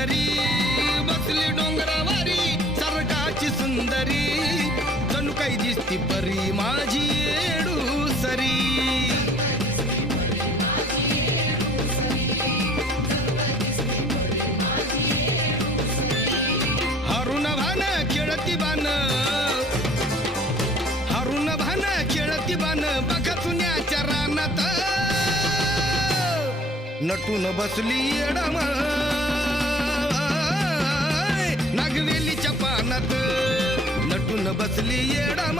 सुंदरी बसली डोंगरावारी सरकाची सुंदरी जणू काही दिसती परी माझी येडूसरी हरुण भान खेळती बान हरुण भान खेळती बान बघा चुन्याच्या रानात नटून बसली येडम नागवेलीच्या पानात नटून बसली येडम